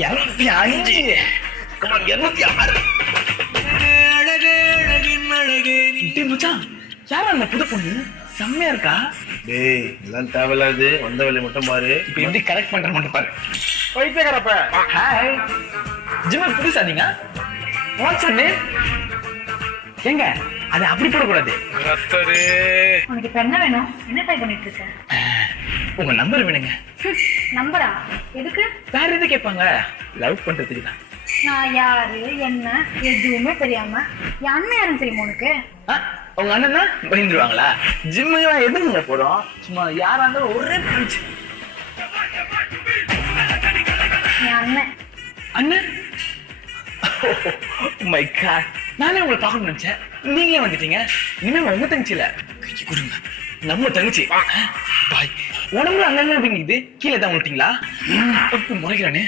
205. Come on 206. மச்சான் யாரா அந்த புது பொண்ணு? செம்மையா இருக்கா? டேய் எல்லாம் தேவையில்லாது, வந்த வேலையை மட்டும் பாரு. இப்ப எப்படி கரெக்ட் பண்ற மட்டும் பாரு. பைத்தியக்காரப்ப. ஹாய். ஜிம் புதுசா நீங்க? What's your name? ஏங்க அது அப்படி போடக்கூடாது. உனக்கு இப்ப என்ன வேணும்? என்ன ட்ரை பண்ணிட்டு இருக்க? உங்க நம்பர் வேணுங்க. நம்பரா? எதுக்கு? வேற எது கேட்பாங்க? லவ் பண்றதுக்கு தான். நான் யாரு என்ன எதுவுமே தெரியாம என் அண்ணன் யாருன்னு தெரியுமா உனக்கு? உங்க அண்ணன்னா பயந்துருவாங்களா? ஜிம்முக்கு எதுங்க போறோம்? சும்மா யாரா இருந்தாலும் ஒரே பஞ்ச். என் அண்ணன். அண்ணன்? மை காட், நானே உங்களை பார்க்கணும்னு நினைச்சேன், நீங்களே வந்துட்டீங்க. இனிமே உங்க தங்கச்சி இல்ல, கைக்கு கொடுங்க, நம்ம தங்கச்சி. பாய். உடம்புல அண்ணன் இது கீழே தான் விட்டீங்களா? முறைக்கிறானே.